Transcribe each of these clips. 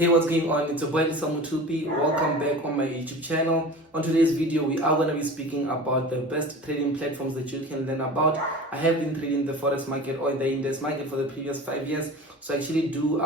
Hey, what's going on? It's your boy Samutupi. Welcome back on my YouTube channel. On today's video, we are going to be speaking about the best trading platforms that you can learn about. I have been trading the forex market or the index market for the previous 5 years. So I actually do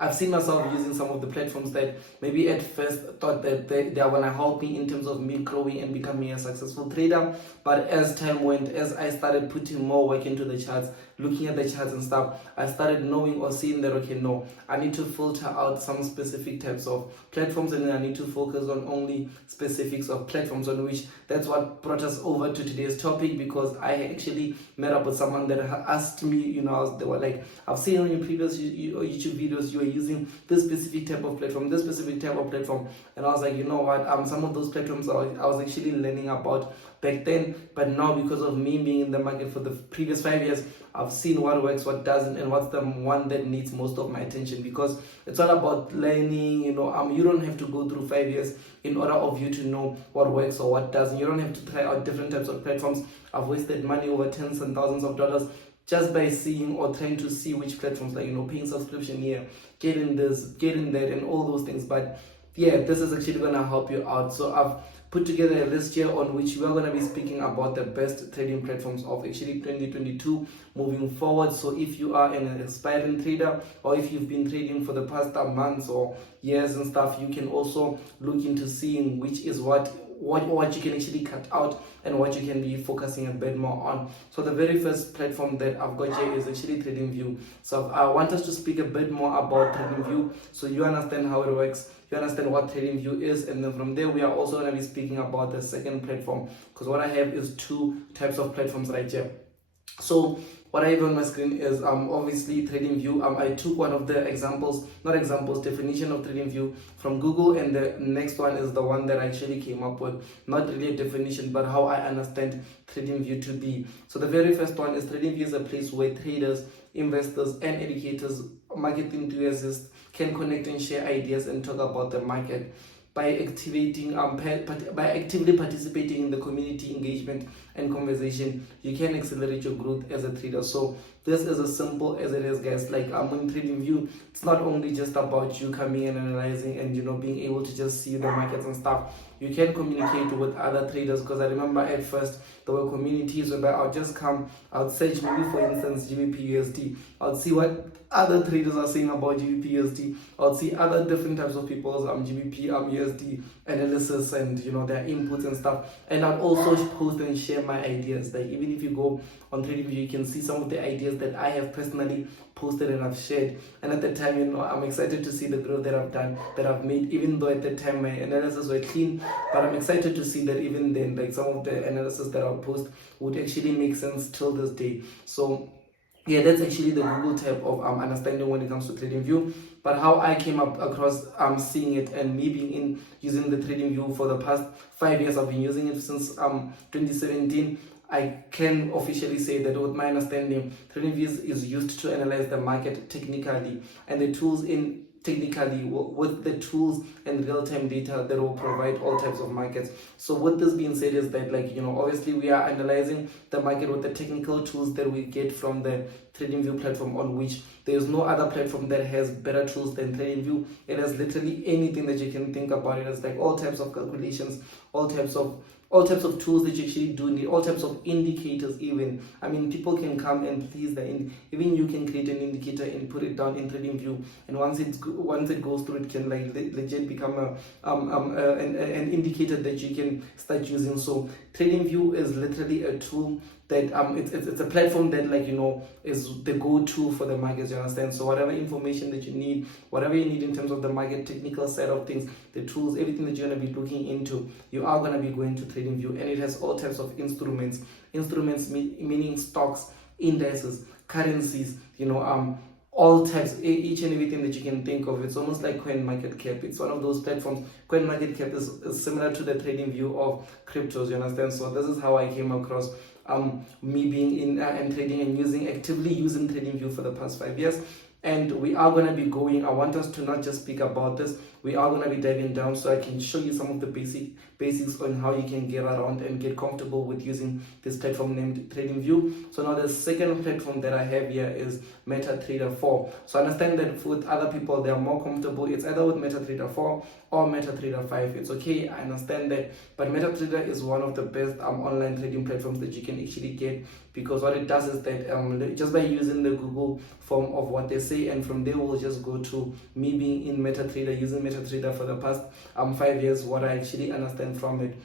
I've seen myself using some of the platforms that maybe at first thought that they are going to help me in terms of me growing and becoming a successful trader. But as time went, as I started putting more work into the charts, looking at the charts and stuff, I started knowing or seeing that, okay, no, I need to filter out some specific types of platforms, and then I need to focus on only specifics of platforms on which. That's what brought us over to today's topic, because I actually met up with someone that asked me, they were like, I've seen on your previous YouTube videos you are using this specific type of platform, this specific type of platform. And I was like, you know what, some of those platforms I was actually learning about back then, but now because of me being in the market for the previous 5 years, I've seen what works, what doesn't, and what's the one that needs most of my attention, because it's all about learning. You don't have to go through 5 years in order of you to know what works or what doesn't. You don't have to try out different types of platforms. I've wasted money over tens and thousands of dollars just by seeing or trying to see which platforms, like, paying subscription here, getting this, getting that, and all those things. But yeah, this is actually going to help you out. So I've put together a list here on which we are going to be speaking about the best trading platforms of actually 2022 moving forward. So if you are an aspiring trader, or if you've been trading for the past months or years and stuff, you can also look into seeing which is what you can actually cut out and what you can be focusing a bit more on. So the very first platform that I've got here is actually TradingView. So I want us to speak a bit more about TradingView so you understand how it works, you understand what TradingView is, and then from there we are also going to be speaking about the second platform, because what I have is two types of platforms right here. So what I have on my screen is obviously TradingView. I took one of the definition of TradingView from Google, and the next one is the one that I actually came up with. Not really a definition, but how I understand TradingView to be. So the very first one is TradingView is a place where traders, investors, and educators, market enthusiasts can connect and share ideas and talk about the market. By actively participating in the community engagement and conversation, you can accelerate your growth as a trader. So this is as simple as it is, guys. Like, in TradingView, it's not only just about you coming and analyzing and being able to just see the markets and stuff. You can communicate with other traders, because I remember at first there were communities where I'll just come, I'll search maybe for instance GBP USD, I'll see what other traders are saying about GBP USD, I'll see other different types of people's GBP USD analysis and their inputs and stuff, and I'll also post and share my ideas. Like, even if you go on TradingView, you can see some of the ideas that I have personally posted and I've shared. And at the time, I'm excited to see the growth that I've done, that I've made, even though at the time my analysis were clean. But I'm excited to see that even then, like, some of the analysis that I'll post would actually make sense till this day. So yeah, that's actually the Google type of understanding when it comes to TradingView. But how I came up across seeing it, and me being using the TradingView for the past 5 years, I've been using it since 2017. I can officially say that with my understanding, TradingView is used to analyze the market technically, and the tools in technically with the tools and real-time data that will provide all types of markets. So with this being said, is that, like, obviously we are analyzing the market with the technical tools that we get from the TradingView platform, on which there is no other platform that has better tools than TradingView. It has literally anything that you can think about. It has like all types of calculations, all types of tools that you actually do need, all types of indicators even. I mean, people can come and please even you can create an indicator and put it down in TradingView, and once it goes through, it can like legit become an indicator that you can start using. So TradingView is literally a tool that it's a platform that, like, is the go-to for the markets, you understand? So whatever information that you need, whatever you need in terms of the market technical side of things, the tools, everything that you're going to be looking into, you are going to be going to TradingView. And it has all types of instruments meaning stocks, indices, currencies, all types, each and everything that you can think of. It's almost like CoinMarketCap. It's one of those platforms. CoinMarketCap is similar to the TradingView of cryptos, you understand? So this is how I came across me being in and trading and actively using TradingView for the past 5 years. And we are going to be going, I want us to not just speak about this, we are going to be diving down so I can show you some of the basics on how you can get around and get comfortable with using this platform named TradingView. So now the second platform that I have here is Metatrader 4. So I understand that with other people they are more comfortable, it's either with Metatrader 4 or Metatrader 5. It's okay, I understand that, but Metatrader is one of the best online trading platforms that you can actually get, because what it does is that just by using the Google form of what they say, and from there we'll just go to me being in Metatrader, using Metatrader for the past 5 years, what I actually understand from it.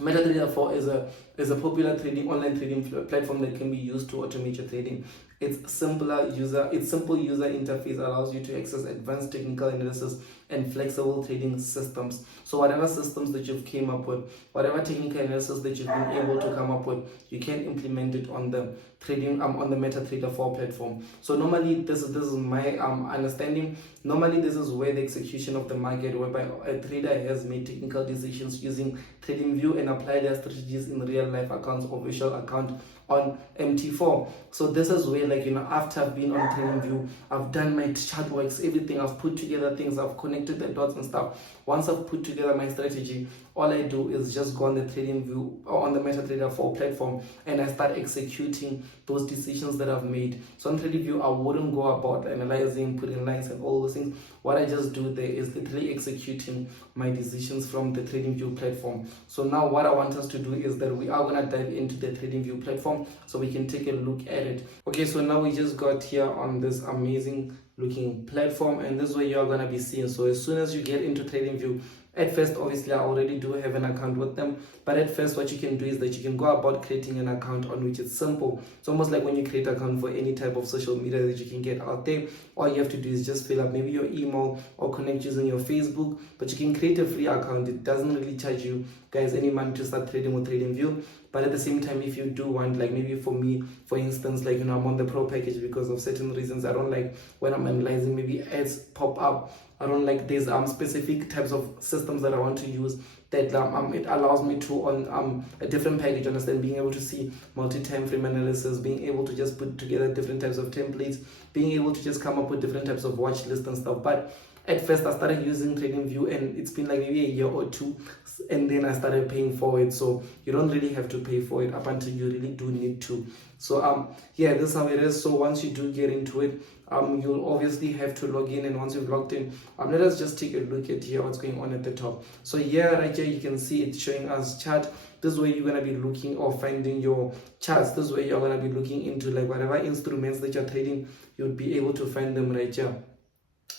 Metatrader 4 is a popular online trading platform that can be used to automate your trading. Its simple user interface allows you to access advanced technical analysis and flexible trading systems. So whatever systems that you've came up with, whatever technical analysis that you've been able to come up with, you can implement it on the Metatrader 4 platform. So normally this is my understanding. Normally this is where the execution of the market, whereby a trader has made technical decisions using TradingView and apply their strategies in real life accounts or virtual account on MT4. So this is where, like, after I've been on TradingView, I've done my chart works, everything, I've put together things, I've connected the dots and stuff. Once I've put together my strategy, all I do is just go on the TradingView or on the Metatrader 4 platform, and I start executing those decisions that I've made. So on TradingView, I wouldn't go about analyzing, putting lines and all those things. What I just do there is literally executing my decisions from the TradingView platform. So now what I want us to do is that we are going to dive into the TradingView platform so we can take a look at it. Okay, so now we just got here on this amazing looking platform, and this is where you're going to be seeing. So as soon as you get into TradingView, at first, obviously, I already do have an account with them, but at first what you can do is that you can go about creating an account on which it's simple. It's almost like when you create an account for any type of social media that you can get out there. All you have to do is just fill up maybe your email or connect using your Facebook, but you can create a free account. It doesn't really charge you guys any money to start trading with TradingView. But at the same time, if you do want, like maybe for me, for instance, like, I'm on the pro package because of certain reasons. I don't like when I'm analyzing, maybe ads pop up. I don't like these specific types of systems that I want to use, that it allows me to on a different package, understand, being able to see multi-time frame analysis, being able to just put together different types of templates, being able to just come up with different types of watch lists and stuff. But at first I started using TradingView, and it's been like maybe a year or two, and then I started paying for it. So you don't really have to pay for it up until you really do need to. So yeah, this is how it is. So once you do get into it, you'll obviously have to log in, and once you've logged in, let us just take a look at here what's going on at the top. So here, right here, you can see it showing us chart. This is where you're going to be looking or finding your charts. This is where you're going to be looking into, like, whatever instruments that you're trading, you'll be able to find them right here.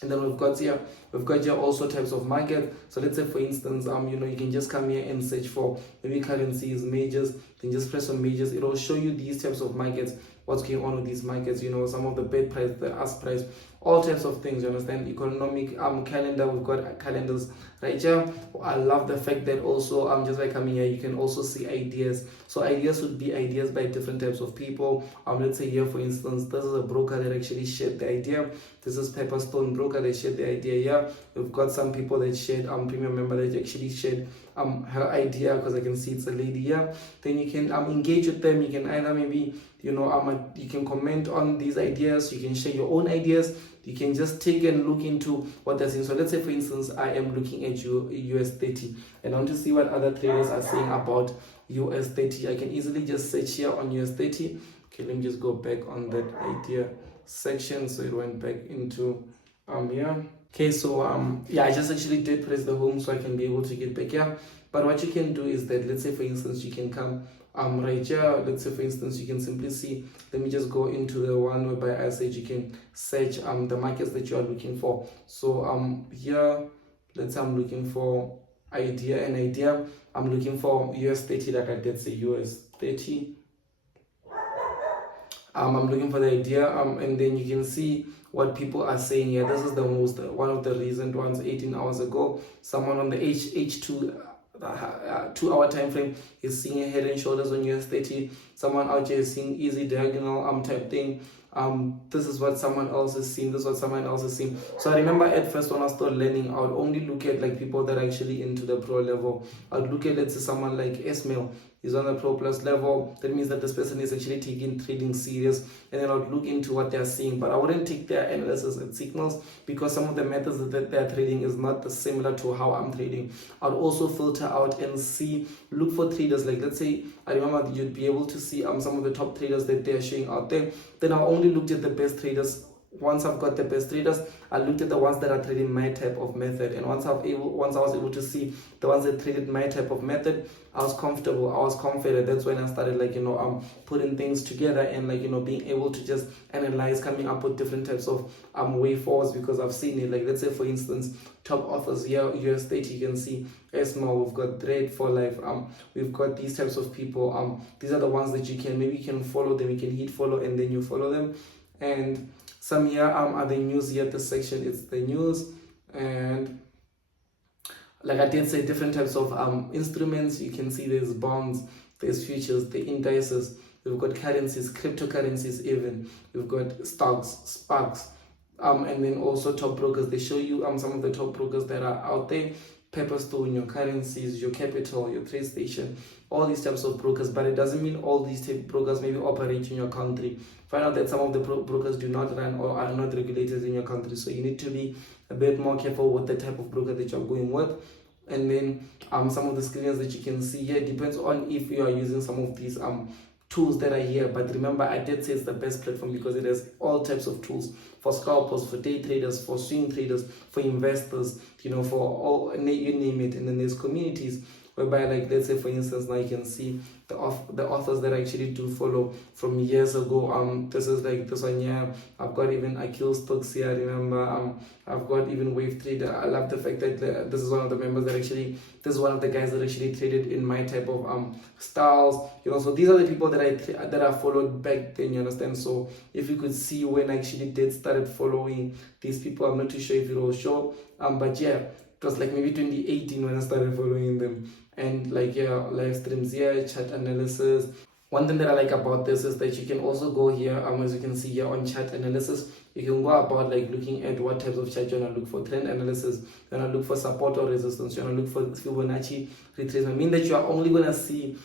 And then we've got here also types of market. So let's say, for instance, you can just come here and search for maybe currencies, majors, then just press on majors. It'll show you these types of markets, what's going on with these markets, some of the bid price, the ask price, all types of things, you understand. Economic calendar, we've got calendars right here. I love the fact that also just by coming here, you can also see ideas. So ideas would be ideas by different types of people. Let's say here, for instance, this is a broker that actually shared the idea. This is Pepperstone broker that shared the idea here. We've got some people that shared premium member that actually shared her idea, because I can see it's a lady here. Then you can engage with them. You can either maybe you can comment on these ideas, you can share your own ideas, you can just take and look into what they're saying. So let's say, for instance, I am looking at US30 and I want to see what other traders are saying about US30. I can easily just search here on US30. Okay, let me just go back on that idea section. So it went back into here. Okay, so yeah, I just actually did press the home so I can be able to get back here. But what you can do is that, let's say, for instance, you can come right here. Let's say, for instance, you can simply see, let me just go into the one whereby I said you can search the markets that you are looking for. So here, let's say I'm looking for idea. I'm looking for US30, like I did say US30. I'm looking for the idea, and then you can see what people are saying here. This is one of the recent ones, 18 hours ago. Someone on the H2 2-hour time frame is seeing a head and shoulders on US30. Someone out here is seeing easy diagonal type thing. This is what someone else is seeing. This is what someone else is seeing. So I remember at first when I started learning, I would only look at like people that are actually into the pro level. I'd look at, let's say, someone like Esmail. is on the Pro Plus level, that means that this person is actually taking trading serious, and then I would look into what they're seeing. But I wouldn't take their analysis and signals, because some of the methods that they're trading is not similar to how I'm trading. I'd also filter out and look for traders. Like, let's say, I remember you'd be able to see some of the top traders that they're showing out there. Then I only looked at the best traders. Once I've got the best traders, I looked at the ones that are trading my type of method. And once I was able to see the ones that traded my type of method, I was comfortable, I was confident. That's when I started putting things together and being able to just analyze, coming up with different types of way forwards, because I've seen it. Like, let's say for instance, top authors here, US State, you can see Esma, we've got Dread for Life, we've got these types of people. These are the ones that you can follow them, you can hit follow and then you follow them. And some here are the news here. This section, it's the news. And like I did say, different types of instruments. You can see there's bonds, there's futures, the indices. We've got currencies, cryptocurrencies even. We've got stocks, sparks, and then also top brokers. They show you some of the top brokers that are out there. Pepperstone, your currencies, your capital, your trade station, all these types of brokers. But it doesn't mean all these type of brokers maybe operate in your country. Find out that some of the brokers do not run or are not regulated in your country. So you need to be a bit more careful with the type of broker that you're going with. And then some of the screens that you can see here depends on if you are using some of these tools that are here. But remember, I did say it's the best platform because it has all types of tools for scalpers, for day traders, for swing traders, for investors, for all, you name it. And then there's communities whereby, like, let's say for instance, now you can see the authors that I actually do follow from years ago. This is like this one here. I've got even Akil Stokes here. I remember I've got even Wave Trader. I love the fact that this is one of the members that actually, this is one of the guys that actually traded in my type of styles. So these are the people that I followed back then. You understand? So if you could see when I actually started following these people, I'm not too sure if it will show. But yeah, it was like maybe 2018 when I started following them. And live streams here, chat analysis. One thing that I like about this is that you can also go here, as you can see here on chat analysis, you can go about looking at what types of chart you want to look for. Trend analysis, you want to look for support or resistance, you want to look for Fibonacci retracement. I mean that you are only going to see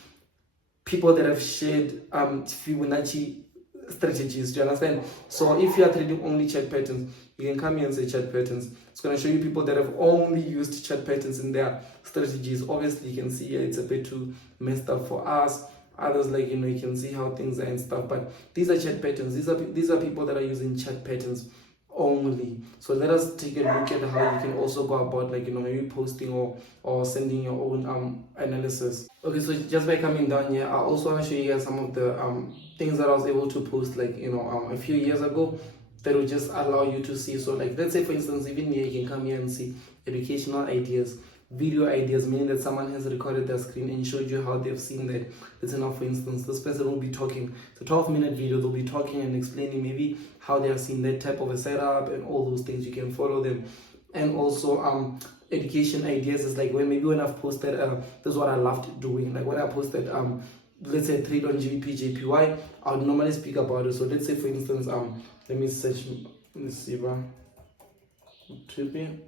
people that have shared Fibonacci strategies. Do you understand? So if you are trading only chart patterns, you can come here and say chart patterns. It's going to show you people that have only used chart patterns in their strategies. Obviously, you can see here it's a bit too messed up for us. Others, you can see how things are and stuff. But these are chart patterns. These are people that are using chart patterns only. So let us take a look at how you can also go about maybe posting or sending your own analysis. Okay, so just by coming down here, I also want to show you guys some of the things that I was able to post a few years ago that will just allow you to see. So let's say for instance, even here you can come here and see educational ideas, video ideas, meaning that someone has recorded their screen and showed you how they've seen that. Let's say now for instance, this person will be talking. It's a 12-minute video. They'll be talking and explaining maybe how they have seen that type of a setup and all those things. You can follow them. And also education ideas is when I've posted this is what I loved doing. Like when I posted let's say trade on GBP JPY, I would normally speak about it. So let's say for instance let me search, let me see, tripping.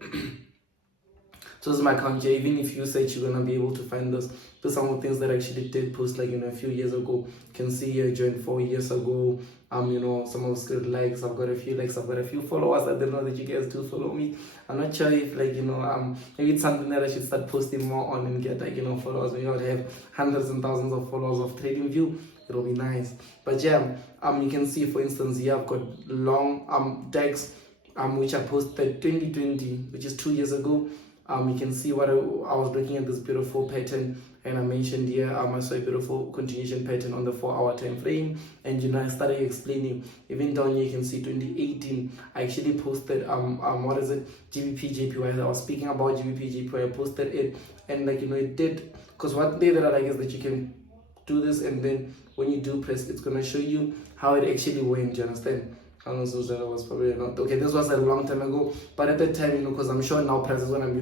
So this is my account here. Even if you search, you're gonna be able to find this. There's some of the things that I actually did post a few years ago. You can see here, joined 4 years ago. Some of the likes. I've got a few likes. I've got a few followers. I don't know that you guys do follow me. I'm not sure if maybe it's something that I should start posting more on and get followers. Maybe I'll have hundreds and thousands of followers of TradingView. It'll be nice. But yeah, you can see for instance here I've got long decks which I posted 2020, which is 2 years ago. You can see what I was looking at this beautiful pattern, and I mentioned here I saw a beautiful continuation pattern on the 4-hour time frame, and I started explaining. Even down here you can see 2018 I actually posted what is it, GBP JPY. I was speaking about GBP JPY. I posted it, and it did, because what they that I like is that you can do this, and then when you do press, it's gonna show you how it actually went. Do you understand? I don't know, so that was probably not okay. This was a long time ago, but at that time, because I'm sure now prices gonna be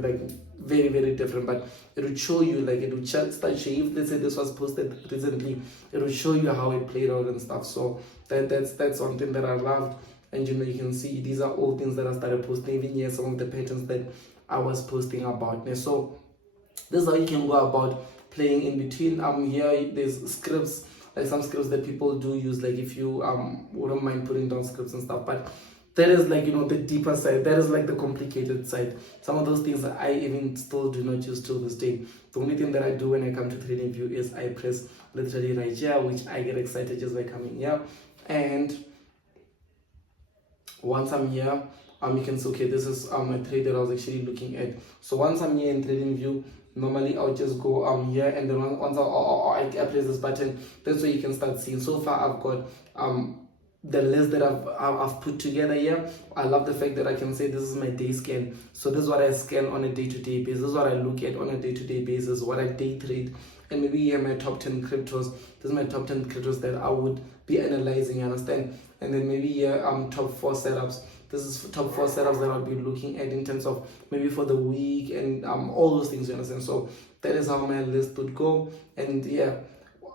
very, very different. But it would show you, it would start showing. If let's say this was posted recently, it would show you how it played out and stuff. So that's one thing that I loved. And you can see these are all things that I started posting. Even here, some of the patterns that I was posting about. So this is how you can go about playing in between. Here there's scripts, like some scripts that people do use, like if you wouldn't mind putting down scripts and stuff. But that is like, the deeper side. That is like the complicated side. Some of those things I even still do not use till this day. The only thing that I do when I come to TradingView is I press literally right here, which I get excited just by coming here. And once I'm here, you can see, okay, this is a trade that I was actually looking at. So once I'm here in TradingView, normally I'll just go here, and then once I press this button, that's where you can start seeing. So far I've got the list that I've put together here. I love the fact that I can say this is my day scan. So this is what I scan on a day-to-day basis. This is what I look at on a day-to-day basis, what I day trade. And maybe here my top 10 cryptos. This is my top 10 cryptos that I would be analyzing, you understand? And then maybe here top 4 setups. This is top 4 setups that I'll be looking at in terms of maybe for the week and all those things, you understand? So that is how my list would go. And yeah,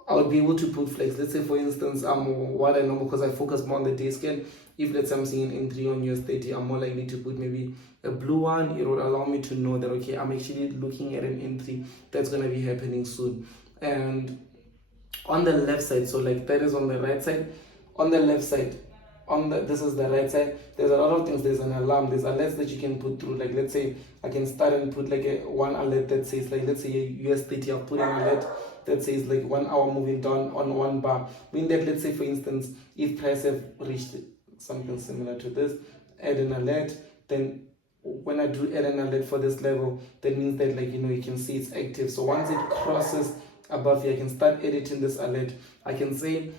I would be able to put flex. Let's say, for instance, what I know, because I focus more on the day scan. If let's say I'm seeing an entry on US30, I'm more likely to put maybe a blue one. It would allow me to know that, okay, I'm actually looking at an entry that's going to be happening soon. And on the left side, so like that is on the right side. On the left side, this is the right side, there's a lot of things. There's an alarm, there's alerts that you can put through. Like let's say I can start and put like one alert that says, like let's say US30, I'll put an alert that says like 1 hour moving down on one bar. Meaning that, let's say for instance, if price have reached something similar to this, add an alert. Then when I do add an alert for this level, that means that, like, you can see it's active. So once it crosses above here, I can start editing this alert. I can say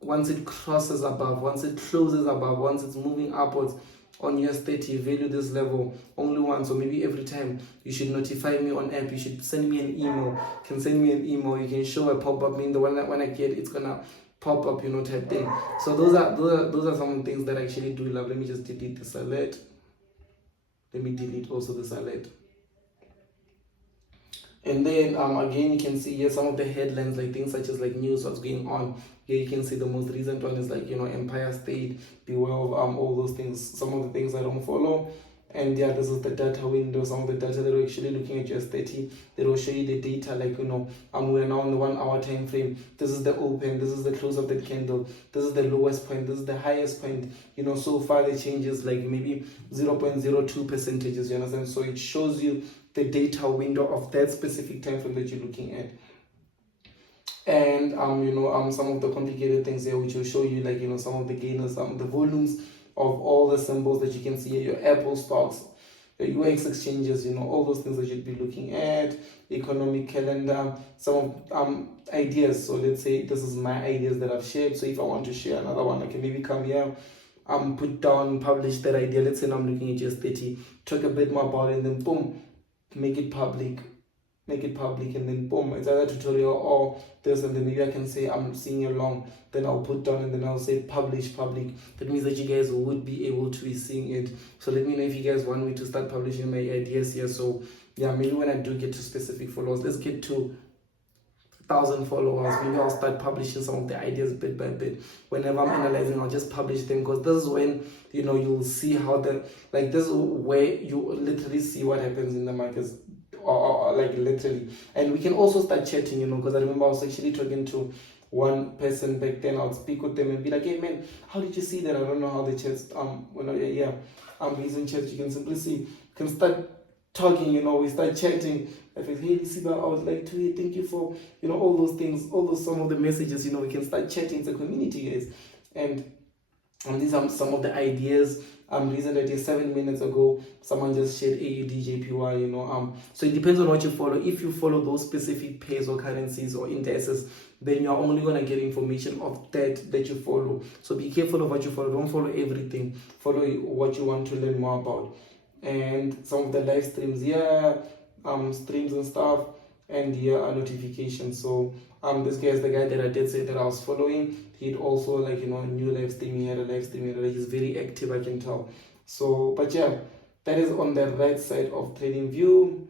once it crosses above, once it closes above, once it's moving upwards on US30, value this level only once, or maybe every time. You should notify me on app. You should send me an email. You can send me an email. You can show a pop-up, mean the one that when I get it's gonna pop up, type thing. So those are some things that I actually do love. Let me just delete this alert. Let me delete also this alert. And then again, you can see here some of the headlines, like things such as like news, what's going on. Here you can see the most recent one is like, Empire State, beware of all those things, some of the things I don't follow. And yeah, this is the data window, some of the data that we're actually looking at just 30. They will show you the data, like, we're now on the 1 hour time frame. This is the open, this is the close of the candle, this is the lowest point, this is the highest point. So far the changes like maybe 0.02 percentages, you understand? So it shows you the data window of that specific time frame that you're looking at. And some of the complicated things here, which will show you, like, some of the gainers, the volumes of all the symbols that you can see here, your Apple stocks, your UX exchanges, all those things that you'd be looking at, economic calendar, some ideas. So let's say this is my ideas that I've shared. So if I want to share another one, I can maybe come here, put down, publish that idea. Let's say I'm looking at just 30, talk a bit more about it, and then boom, make it public, and then boom, it's either tutorial or this, and then maybe I can say I'm seeing along, then I'll put down and then I'll say publish public. That means that you guys would be able to be seeing it. So let me know if you guys want me to start publishing my ideas here. So yeah, maybe when I do get to specific followers, let's get to 1,000 followers, maybe I'll start publishing some of the ideas bit by bit. Whenever I'm analyzing, I'll just publish them, because this is when you'll see how this is where you literally see what happens in the markets, or like literally. And we can also start chatting, because I remember I was actually talking to one person back then. I'll speak with them and be like, hey man, how did you see that? I don't know how the chats using chats. You can simply see, you can start talking, we start chatting. I feel, hey Lisiba, I would like to thank you for all those things, some of the messages, we can start chatting. It's a community, guys. And these are some of the ideas. Recently, 7 minutes ago, someone just shared AUD, so it depends on what you follow. If you follow those specific pairs or currencies or indices, then you're only going to get information of that you follow. So be careful of what you follow. Don't follow everything. Follow what you want to learn more about. And some of the live streams here, streams and stuff, and here are notifications. So this guy is the guy that I did say that I was following. He'd also, like, a new live stream. He had a live stream. He's very active, I can tell. So, but yeah, that is on the right side of TradingView.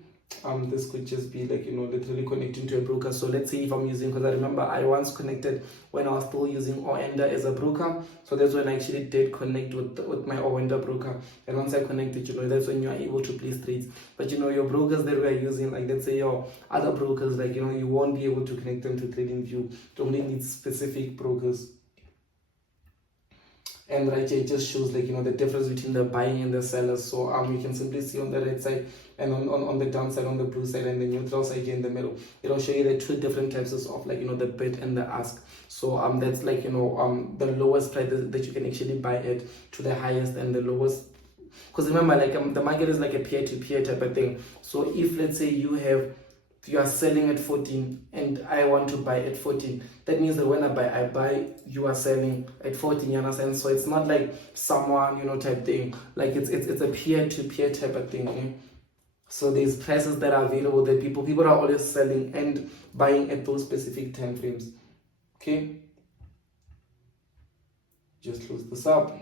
this could just be like, literally connecting to a broker. So let's say if I'm using, because I remember I once connected when I was still using Oenda as a broker. So that's when I actually did connect with my Oenda broker. And once I connected, that's when you are able to place trades. But your brokers that we are using, like let's say your other brokers, like you won't be able to connect them to TradingView. You only need specific brokers. And right here it just shows like the difference between the buying and the sellers. So you can simply see on the right side and on the downside, on the blue side, and the neutral side here in the middle, it'll show you the two different types of like the bid and the ask. So that's like the lowest price that you can actually buy it to the highest and the lowest. Because remember, like the market is like a peer-to-peer type of thing. So if let's say you are selling at 14 and I want to buy at 14, that means that when I buy, you are selling at 14, you understand? So it's not like someone, type thing. Like it's a peer-to-peer type of thing. So there's prices that are available that people are always selling and buying at those specific time frames. Okay. Just close this up.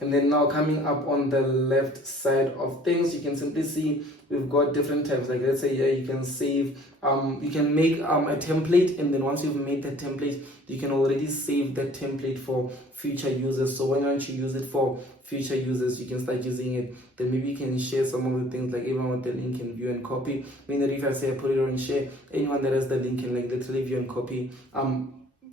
And then now coming up on the left side of things, you can simply see we've got different types. Like let's say you can save, you can make a template, and then once you've made that template, you can already save that template for future users. So when you use it for future users, you can start using it. Then maybe you can share some of the things, like even with the link and view and copy. Meaning that if I say I put it on share, anyone that has the link can like literally view and copy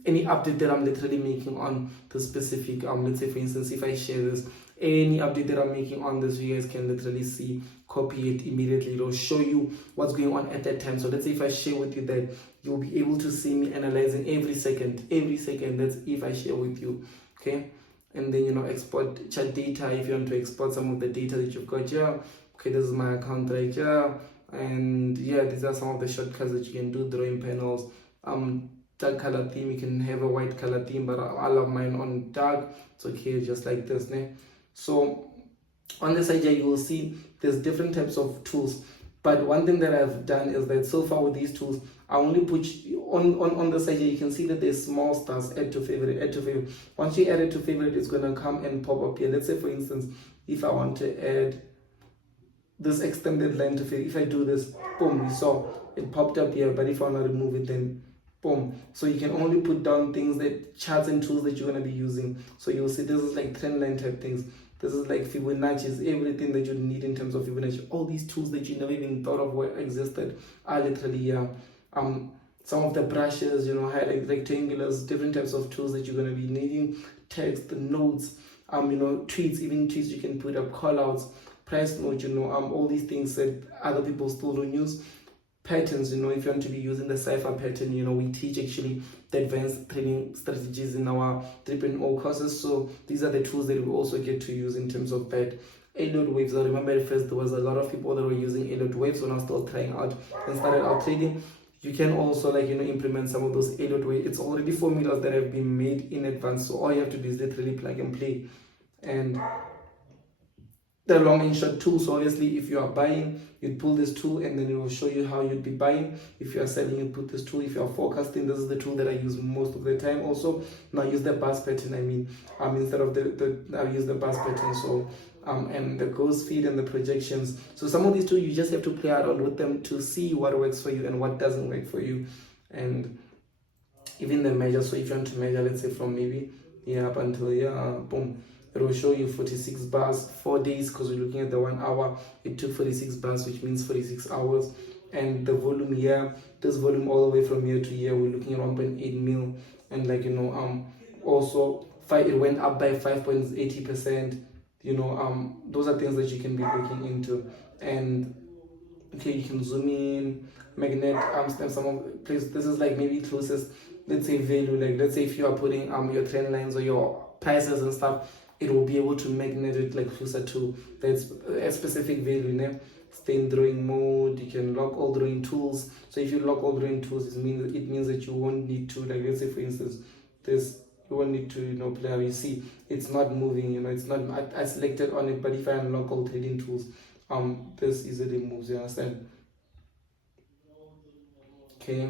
any update that I'm literally making on the specific, let's say for instance, if I share this, any update that I'm making on this, you guys can literally see, copy it immediately. It'll show you what's going on at that time. So let's say if I share with you that, you'll be able to see me analyzing every second. That's if I share with you. Okay. And then export chat data if you want to export some of the data that you've got here. Okay, this is my account right here, and yeah, these are some of the shortcuts that you can do. Drawing panels, dark color theme, you can have a white color theme, but I love mine on dark. It's okay, just like this. So on the side here, you will see there's different types of tools. But one thing that I've done is that so far with these tools, I only put on the side here, you can see that there's small stars, add to favorite. Once you add it to favorite, it's going to come and pop up here. Let's say for instance, if I want to add this extended line to favorite, if I do this, boom, you saw it popped up here. But if I want to remove it, then boom. So you can only put down things, that charts and tools that you're going to be using. So you'll see this is like trend line type things. This is like Fibonacci's, everything that you need in terms of Fibonacci. All these tools that you never even thought of were existed are literally some of the brushes, highlight rectangulars, different types of tools that you're going to be needing, text, notes, tweets, even tweets you can put up, call outs, price notes, all these things that other people still don't use. Patterns, if you want to be using the cipher pattern, we teach actually the advanced trading strategies in our 3.0 courses. So these are the tools that we also get to use in terms of that. Elliott waves. I remember at first there was a lot of people that were using Elliott waves when I was still trying out and started out trading. You can also implement some of those Elliott waves. It's already formulas that have been made in advance. So all you have to do is literally plug and play. And the long and short tool. So obviously if you are buying, you'd pull this tool and then it will show you how you'd be buying. If you are selling, you put this tool. If you are forecasting, this is the tool that I use most of the time. Also now use the bus pattern, instead of I use the bus pattern. So and the ghost feed and the projections. So some of these tools you just have to play around with them to see what works for you and what doesn't work for you. And even the measure. So if you want to measure, let's say from maybe here up until here, boom, it will show you 46 bars, 4 days, because we're looking at the 1 hour. It took 46 bars, which means 46 hours. And the volume here, this volume all the way from here to here, we're looking at 1.8 mil. And also it went up by 5.80%. Those are things that you can be looking into. And okay, you can zoom in, magnet, stem some of places. This is like maybe closest, let's say value. Like let's say if you are putting your trend lines or your prices and stuff, it will be able to magnet it like closer to that's a specific value. Stay in drawing mode. You can lock all drawing tools. So if you lock all drawing tools, it means that you won't need to, like let's say for instance this, you won't need to play. You see it's not moving, it's not, I selected on it, but if I unlock all trading tools, this easily moves, you understand? Okay,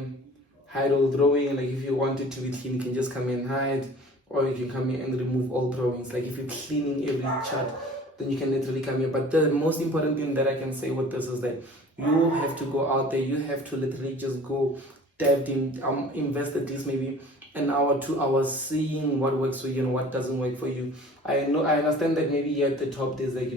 hide all drawing. Like if you want it to be clean, you can just come and hide, or you can come here and remove all drawings. Like if you're cleaning every chart, then you can literally come here. But the most important thing that I can say with this is that you have to go out there, you have to literally just go dive in, invest at least maybe an hour, 2 hours, seeing what works for you and what doesn't work for you. I understand that maybe here at the top there's like,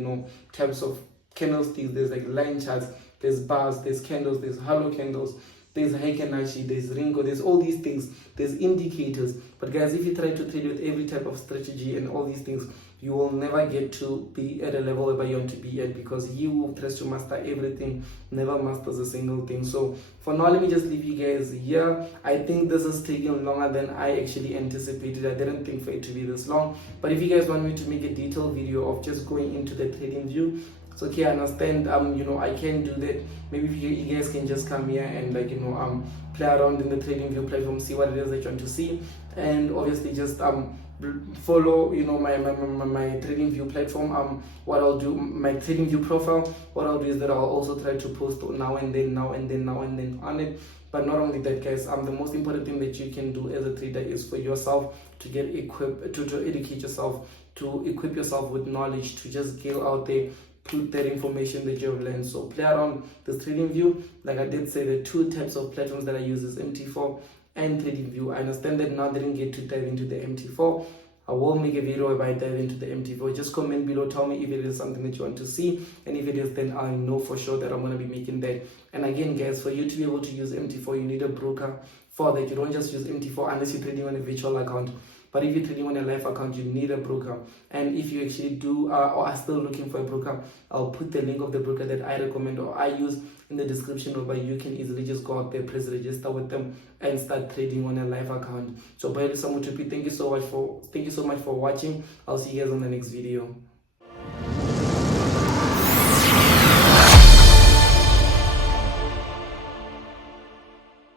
types of candlesticks, there's like line charts, there's bars, there's candles, there's hollow candles, there's Heikenashi, there's Ringo, there's all these things, there's indicators. But guys, if you try to trade with every type of strategy and all these things, you will never get to be at a level where you want to be at, because he who tries to master everything never masters a single thing. So for now, let me just leave you guys here. I think this is taking longer than I actually anticipated. I didn't think for it to be this long. But if you guys want me to make a detailed video of just going into the TradingView, it's okay, I understand. I can do that. Maybe if you guys can just come here and play around in the TradingView platform, see what it is that you want to see, and obviously just follow my TradingView platform. What I'll do, my TradingView profile, what I'll do is that I'll also try to post now and then on it. But not only that, guys, the most important thing that you can do as a trader is for yourself to get equipped, to educate yourself, to equip yourself with knowledge, to just go out there, put that information that you have learned. So play around this TradingView. Like I did say, the two types of platforms that I use is MT4 and TradingView. I understand that now I didn't get to dive into the MT4. I will make a video where I dive into the MT4. Just comment below, tell me if it is something that you want to see, and if it is, then I know for sure that I'm going to be making that. And again, guys, for you to be able to use MT4, you need a broker for that. You don't just use MT4 unless you're trading on a virtual account. But if you're trading on a live account, you need a broker. And if you actually do or are still looking for a broker, I'll put the link of the broker that I recommend or I use in the description, whereby you can easily just go out there, press register with them, and start trading on a live account. So by the same, thank you so much for watching. I'll see you guys on the next video.